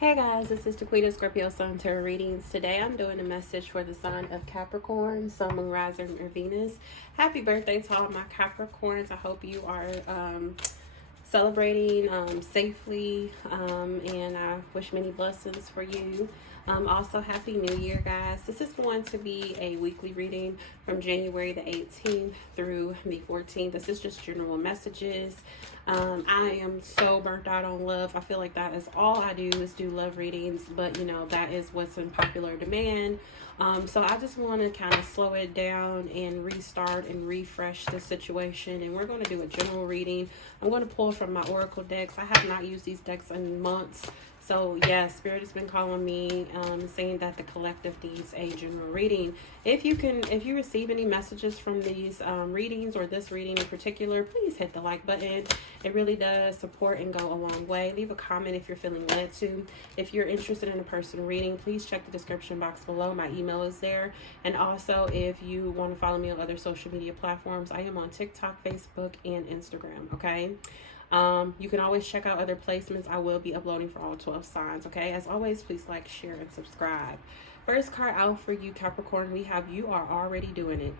Hey guys, this is Taquita Scorpio Sun Tarot Readings. Today I'm doing a message for the sign of Capricorn, Sun, Moon, Rising, or Venus. Happy birthday to all my Capricorns. I hope you are celebrating safely, and I wish many blessings for you. Also, Happy New Year, guys. This is going to be a weekly reading from January the 18th through the 14th. This is just general messages. I am so burnt out on love. I feel like that is all I do is do love readings, but you know, that is what's in popular demand. So I just want to kind of slow it down and restart and refresh the situation. And we're going to do a general reading. I'm going to pull from my Oracle decks. I have not used these decks in months. So yeah, Spirit has been calling me, saying that the collective needs a general reading. If you receive any messages from these readings or this reading in particular, please hit the like button. It really does support and go a long way. Leave a comment if you're feeling led to. If you're interested in a personal reading, please check the description box below. My email is there. And also, if you want to follow me on other social media platforms, I am on TikTok, Facebook, and Instagram. Okay. You can always check out other placements. I will be uploading for all 12 signs. Okay. As always, please like, share, and subscribe. First card out for you, Capricorn, we have you are already doing it.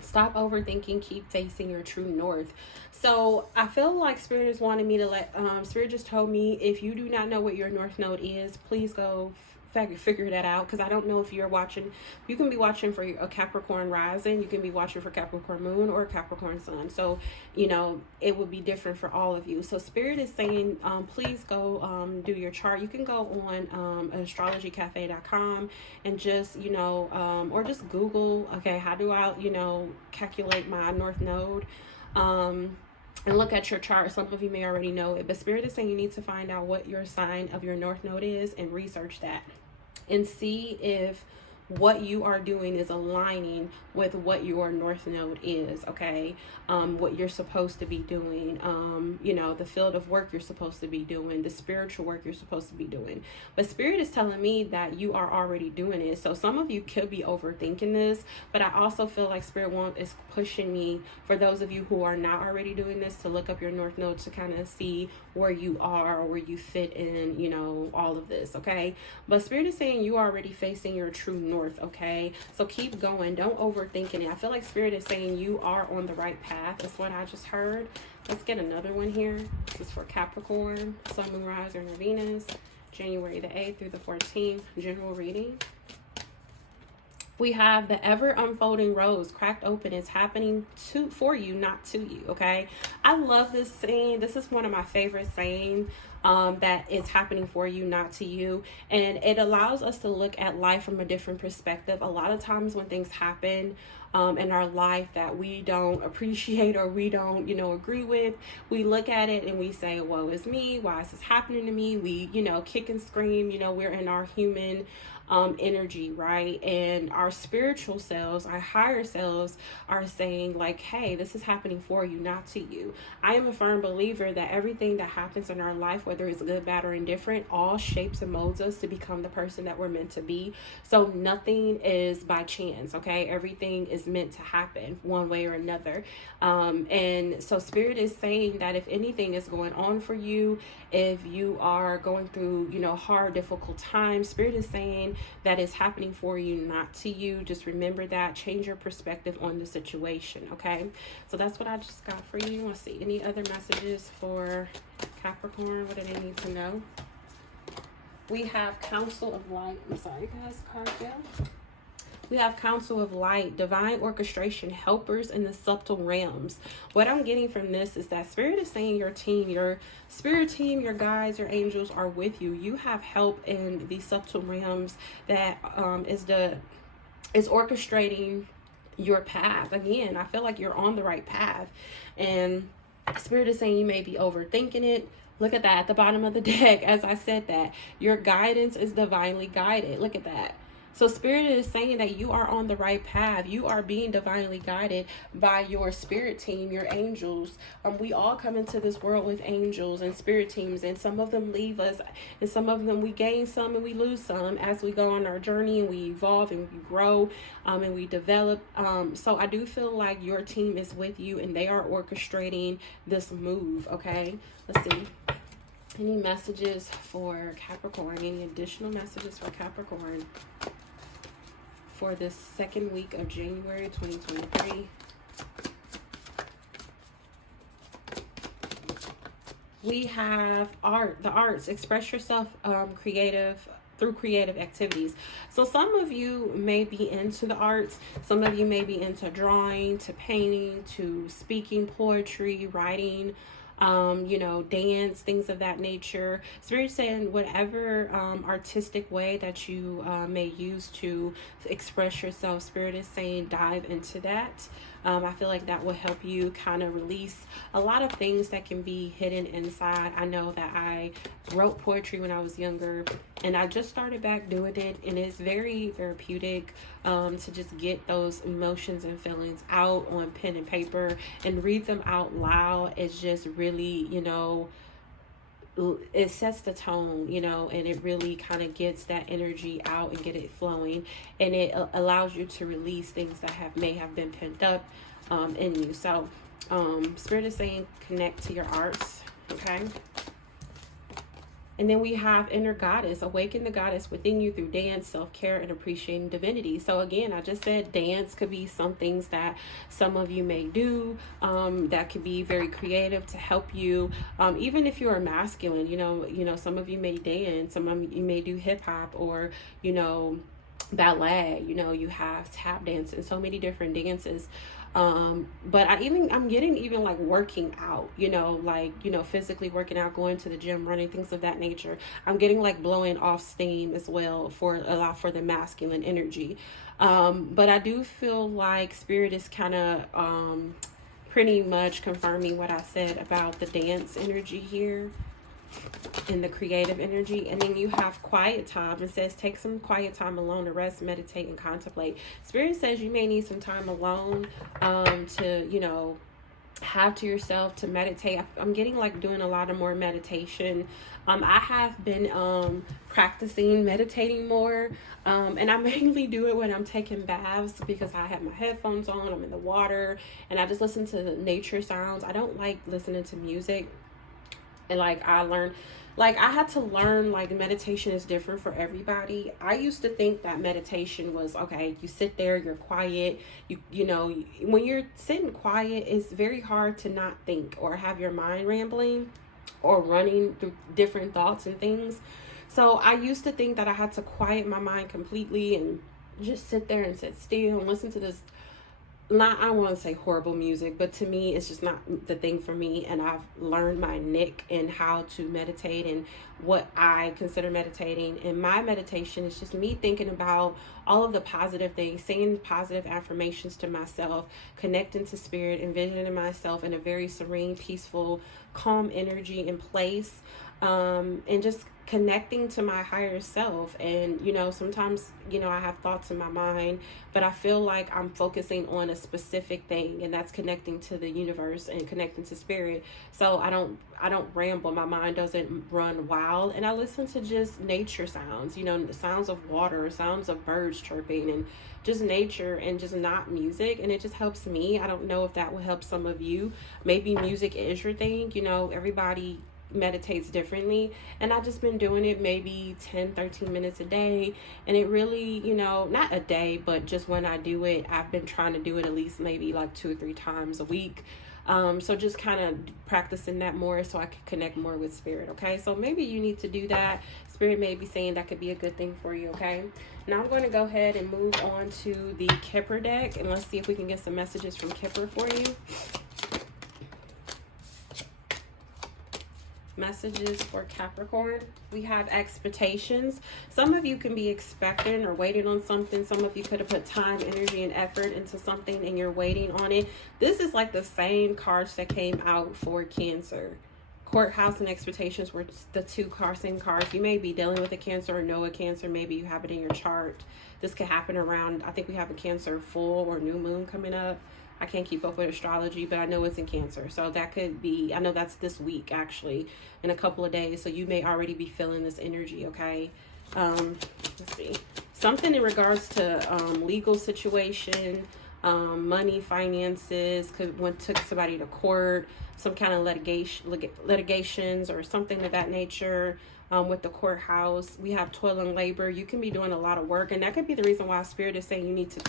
Stop overthinking, keep facing your true north. So I feel like Spirit is wanting me to let, Spirit just told me, if you do not know what your north node is, please go figure that out, because I don't know if you're watching. You can be watching for a Capricorn rising, you can be watching for Capricorn moon or Capricorn sun, so you know it would be different for all of you. So Spirit is saying please go do your chart. You can go on astrologycafe.com and just or just Google, okay, how do I calculate my north node, and look at your chart. Some of you may already know it, but Spirit is saying you need to find out what your sign of your north node is and research that and see if what you are doing is aligning with what your north node is, okay? What you're supposed to be doing, the field of work you're supposed to be doing, the spiritual work you're supposed to be doing. But Spirit is telling me that you are already doing it. So some of you could be overthinking this, but I also feel like Spirit is pushing me, for those of you who are not already doing this, to look up your north node to kind of see where you are or where you fit in, all of this, okay? But Spirit is saying you are already facing your true north, okay? So keep going. Don't overthink it. I feel like Spirit is saying you are on the right path. That's what I just heard. Let's get another one here. This is for Capricorn, Sun, Moon, Rising, or Venus, January the 8th through the 14th, general reading. We have the ever unfolding rose cracked open. It's happening for you, not to you, okay? I love this saying. This is one of my favorite sayings, that it's happening for you, not to you. And it allows us to look at life from a different perspective. A lot of times when things happen in our life that we don't appreciate or we don't, agree with, we look at it and we say, woe is me. Why is this happening to me? We, kick and scream. We're in our human energy, right? And our spiritual selves, our higher selves, are saying like, hey, this is happening for you, not to you. I am a firm believer that everything that happens in our life, whether it's good, bad, or indifferent, all shapes and molds us to become the person that we're meant to be. So nothing is by chance, okay? Everything is meant to happen one way or another. And so Spirit is saying that if anything is going on for you, if you are going through, hard, difficult times, Spirit is saying that is happening for you, not to you. Just remember that. Change your perspective on the situation, okay? So that's what I just got for you. Let's see. Any other messages for Capricorn? What do they need to know? We have Council of Light. I'm sorry, guys. Card fell. We have Council of Light, divine orchestration, helpers in the subtle realms. What I'm getting from this is that Spirit is saying your team, your spirit team, your guides, your angels are with you. You have help in the subtle realms that is orchestrating your path. Again, I feel like you're on the right path. And Spirit is saying you may be overthinking it. Look at that at the bottom of the deck. As I said that, your guidance is divinely guided. Look at that. So Spirit is saying that you are on the right path. You are being divinely guided by your spirit team, your angels. We all come into this world with angels and spirit teams, and some of them leave us, and some of them we gain some and we lose some as we go on our journey, and we evolve and we grow, and we develop. So I do feel like your team is with you and they are orchestrating this move, okay? Let's see. Any messages for Capricorn? Any additional messages for Capricorn for this second week of January 2023? We have art, the arts. Express yourself through creative activities. So some of you may be into the arts. Some of you may be into drawing, to painting, to speaking, poetry, writing, you know, dance, things of that nature. Spirit saying whatever artistic way that you may use to express yourself, Spirit is saying dive into that. I feel like that will help you kind of release a lot of things that can be hidden inside. I know that I wrote poetry when I was younger, and I just started back doing it, and it's very therapeutic to just get those emotions and feelings out on pen and paper and read them out loud. It's just really, you know, it sets the tone, you know, and it really kind of gets that energy out and get it flowing, and it allows you to release things that may have been pent up in you. So Spirit is saying connect to your arts, okay? And then we have inner goddess. Awaken the goddess within you through dance, self-care, and appreciating divinity. So again, I just said dance could be some things that some of you may do that could be very creative to help you. Even if you're masculine, you know, some of you may dance, some of you may do hip hop, or, you know, ballet. You know, you have tap dance and so many different dances. But I'm getting even like working out, you know, like, you know, physically working out, going to the gym, running, things of that nature. I'm getting like blowing off steam as well for the masculine energy. But I do feel like Spirit is kind of pretty much confirming what I said about the dance energy here in the creative energy. And then you have quiet time. It says take some quiet time alone to rest, meditate, and contemplate. Spirit says you may need some time alone to, you know, have to yourself, to meditate. I'm getting like doing a lot of more meditation. I have been practicing meditating more, and I mainly do it when I'm taking baths because I have my headphones on, I'm in the water, and I just listen to nature sounds. I don't like listening to music. And like I had to learn like meditation is different for everybody. I used to think that meditation was, okay, you sit there, you're quiet, you know, when you're sitting quiet, it's very hard to not think or have your mind rambling or running through different thoughts and things. So I used to think that I had to quiet my mind completely and just sit there and sit still and listen to this, I don't want to say horrible music, but to me, it's just not the thing for me. And I've learned my nick in how to meditate and what I consider meditating. And my meditation is just me thinking about all of the positive things, saying positive affirmations to myself, connecting to Spirit, envisioning myself in a very serene, peaceful, calm energy and place, and just connecting to my higher self. And, you know, sometimes, you know, I have thoughts in my mind, but I feel like I'm focusing on a specific thing, and that's connecting to the universe and connecting to Spirit. So I don't ramble. My mind doesn't run wild, and I listen to just nature sounds, you know, the sounds of water, sounds of birds chirping, and just nature, and just not music. And it just helps me. I don't know if that will help some of you. Maybe music is your thing. You know, everybody meditates differently, and I've just been doing it maybe 10-13 minutes a day, and it really, you know, not a day, but just when I do it, I've been trying to do it at least maybe like 2 or 3 times a week. So just kind of practicing that more so I can connect more with Spirit. Okay, so maybe you need to do that. Spirit may be saying that could be a good thing for you. Okay, now I'm going to go ahead and move on to the Kipper deck, and let's see if we can get some messages from Kipper for you. Messages for Capricorn. We have expectations. Some of you can be expecting or waiting on something. Some of you could have put time, energy, and effort into something, and you're waiting on it. This is like the same cards that came out for Cancer. Courthouse and expectations were the same cards. You may be dealing with a Cancer or know a Cancer. Maybe you have it in your chart. This could happen around, I think we have a Cancer full or new moon coming up. I can't keep up with astrology, but I know it's in Cancer. So that could be, I know that's this week, actually, in a couple of days. So you may already be feeling this energy, okay? Let's see. Something in regards to legal situation, money, finances, took somebody to court. some kind of litigations or something of that nature. With the courthouse, we have toil and labor. You can be doing a lot of work, and that could be the reason why Spirit is saying you need to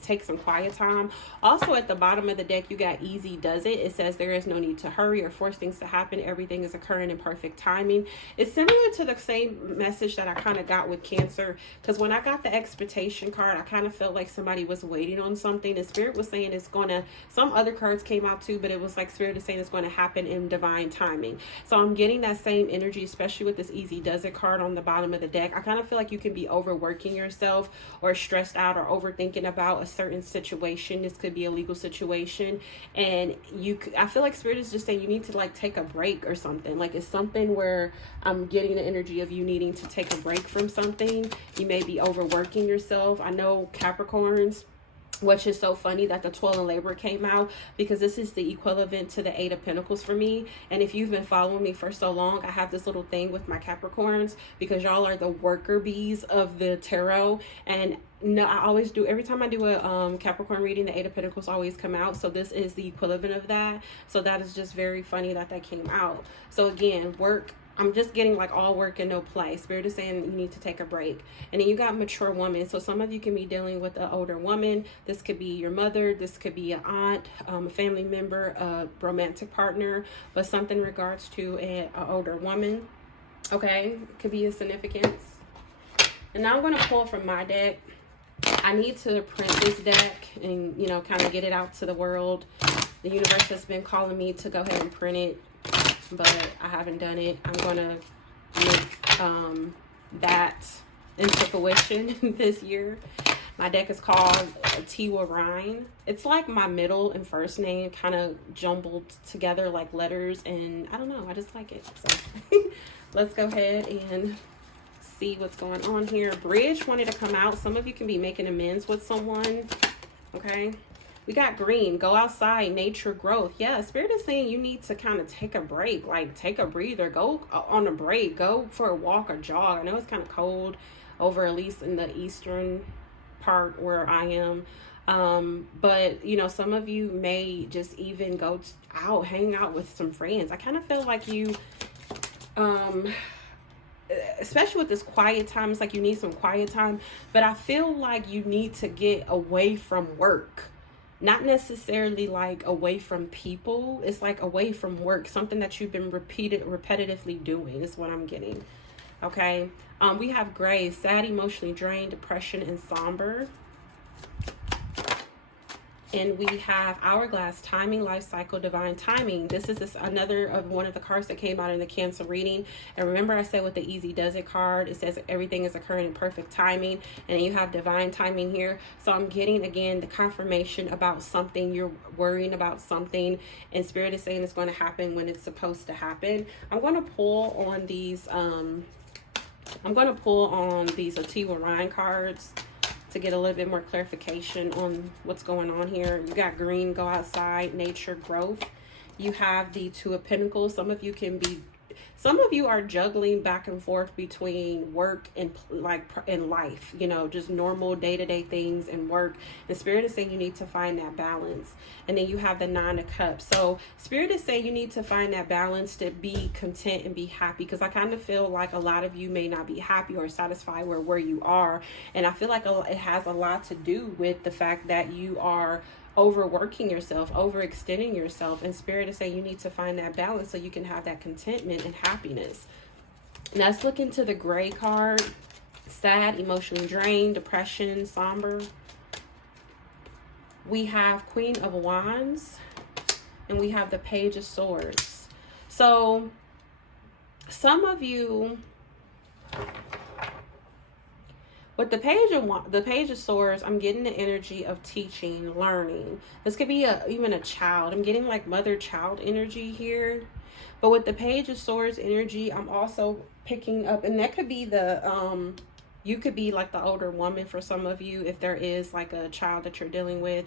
take some quiet time. Also, at the bottom of the deck, you got easy does it. It says there is no need to hurry or force things to happen. Everything is occurring in perfect timing. It's similar to the same message that I kind of got with Cancer, because when I got the expectation card, I kind of felt like somebody was waiting on something, and Spirit was saying it's gonna, some other cards came out too, but it was like Spirit is saying it's going to happen in divine timing. So I'm getting that same energy, especially with this easy does it card on the bottom of the deck. I kind of feel like you can be overworking yourself or stressed out or overthinking about a certain situation. This could be a legal situation, and I feel like Spirit is just saying you need to like take a break or something. Like it's something where I'm getting the energy of you needing to take a break from something. You may be overworking yourself. I know Capricorns, which is so funny that the toil and labor came out, because this is the equivalent to the Eight of Pentacles for me. And if you've been following me for so long, I have this little thing with my Capricorns, because y'all are the worker bees of the tarot. And no, I always do, every time I do a Capricorn reading, the Eight of Pentacles always come out. So this is the equivalent of that. So that is just very funny that came out. So again, work, I'm just getting like all work and no play. Spirit is saying you need to take a break. And then you got mature woman. So some of you can be dealing with an older woman. This could be your mother. This could be an aunt, a family member, a romantic partner, but something in regards to an older woman. Okay, could be a significance. And now I'm going to pull from my deck. I need to print this deck and, you know, kind of get it out to the world. The universe has been calling me to go ahead and print it, but I haven't done it. I'm gonna make that into fruition this year. My deck is called Tiwa Rhine. It's like my middle and first name kind of jumbled together like letters, and I don't know, I just like it. So let's go ahead and see what's going on here. Bridge wanted to come out. Some of you can be making amends with someone. Okay. We got green, go outside, nature, growth. Yeah, Spirit is saying you need to kind of take a break, like take a breather, go on a break, go for a walk or jog. I know it's kind of cold over, at least in the eastern part where I am. But, you know, some of you may just even go out, hang out with some friends. I kind of feel like you, especially with this quiet time, it's like you need some quiet time. But I feel like you need to get away from work. Not necessarily like away from people. It's like away from work. Something that you've been repetitively doing is what I'm getting. Okay. We have gray, sad, emotionally drained, depression, and somber. And we have hourglass, timing, life cycle, divine timing. This is another of one of the cards that came out in the Cancer reading. And remember I said with the easy does it card, it says everything is occurring in perfect timing. And then you have divine timing here. So I'm getting, again, the confirmation about something. You're worrying about something, and Spirit is saying it's going to happen when it's supposed to happen. I'm going to pull on these, Tiwa Rhine cards to get a little bit more clarification on what's going on here. You got green, go outside, nature, growth. You have the Two of Pentacles. Some of you are juggling back and forth between work and life, you know, just normal day-to-day things and work. And Spirit is saying you need to find that balance. And then you have the Nine of Cups. So Spirit is saying you need to find that balance to be content and be happy, because I kind of feel like a lot of you may not be happy or satisfied where you are. And I feel like it has a lot to do with the fact that you are overworking yourself, overextending yourself, and Spirit is saying you need to find that balance so you can have that contentment and happiness. Now let's look into the gray card. Sad, emotionally drained, depression, somber. We have Queen of Wands, and we have the Page of Swords. So some of you, with the Page of Swords, I'm getting the energy of teaching, learning. This could be even a child. I'm getting like mother-child energy here. But with the Page of Swords energy, I'm also picking up, and that could be the, you could be like the older woman for some of you, if there is like a child that you're dealing with.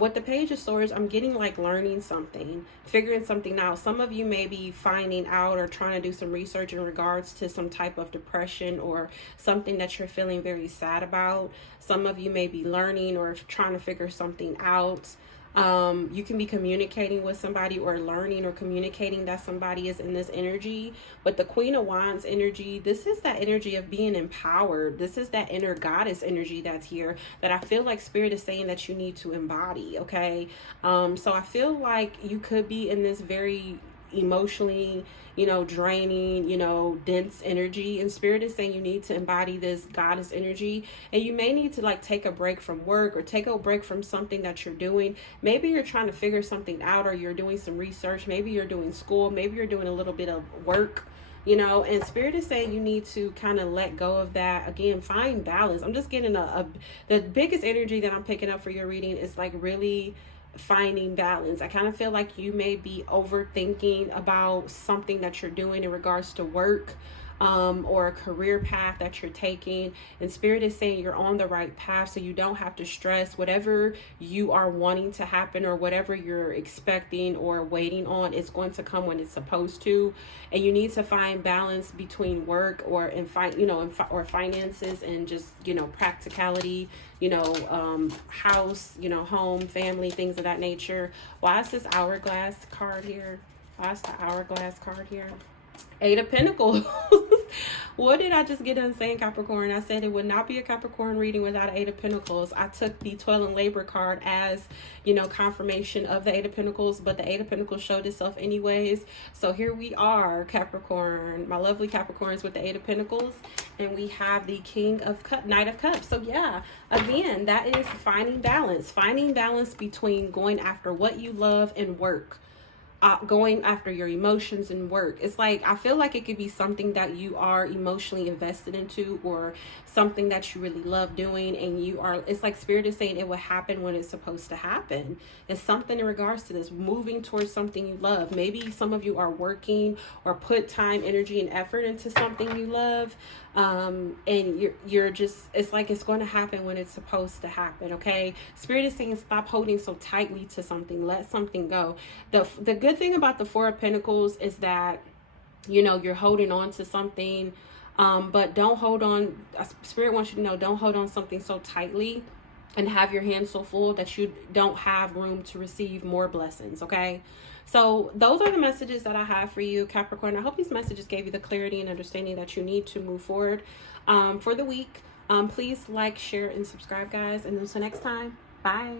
With the Page of Swords, I'm getting like learning something, figuring something out. Some of you may be finding out or trying to do some research in regards to some type of depression or something that you're feeling very sad about. Some of you may be learning or trying to figure something out. You can be communicating with somebody or learning or communicating that somebody is in this energy. But the Queen of Wands energy, this is that energy of being empowered. This is that inner goddess energy that's here that I feel like Spirit is saying that you need to embody, okay? So I feel like you could be in this very emotionally, draining, dense energy, and Spirit is saying you need to embody this goddess energy, and you may need to like take a break from work or take a break from something that you're doing. Maybe you're trying to figure something out, or you're doing some research, maybe you're doing school, maybe you're doing a little bit of work, and Spirit is saying you need to kind of let go of that. Again, find balance. I'm just getting the biggest energy that I'm picking up for your reading is like really finding balance. I kind of feel like you may be overthinking about something that you're doing in regards to work, or a career path that you're taking, and Spirit is saying you're on the right path, so you don't have to stress. Whatever you are wanting to happen or whatever you're expecting or waiting on, it's going to come when it's supposed to, and you need to find balance between work or or finances and just practicality, house, home, family, things of that nature. Why is this hourglass card here? Why is the hourglass card here? Eight of Pentacles. What did I just get done saying, Capricorn? I said it would not be a Capricorn reading without Eight of Pentacles. I took the Toil and Labor card as, confirmation of the Eight of Pentacles, but the Eight of Pentacles showed itself anyways. So here we are, Capricorn, my lovely Capricorns, with the Eight of Pentacles, and we have the King of Cups, Knight of Cups. So yeah, again, that is finding balance between going after what you love and work. Going after your emotions and work. It's like, I feel like it could be something that you are emotionally invested into, or something that you really love doing, and it's like Spirit is saying it will happen when it's supposed to happen. It's something in regards to this, moving towards something you love. Maybe some of you are working or put time, energy, and effort into something you love, and you're just, it's like it's going to happen when it's supposed to happen, okay? Spirit is saying stop holding so tightly to something. Let something go. The good thing about the Four of Pentacles is that, you're holding on to something, but don't hold on. Spirit wants you to know, don't hold on something so tightly and have your hands so full that you don't have room to receive more blessings, okay? So those are the messages that I have for you, Capricorn. I hope these messages gave you the clarity and understanding that you need to move forward for the week. Please like, share, and subscribe, guys. And until next time, bye.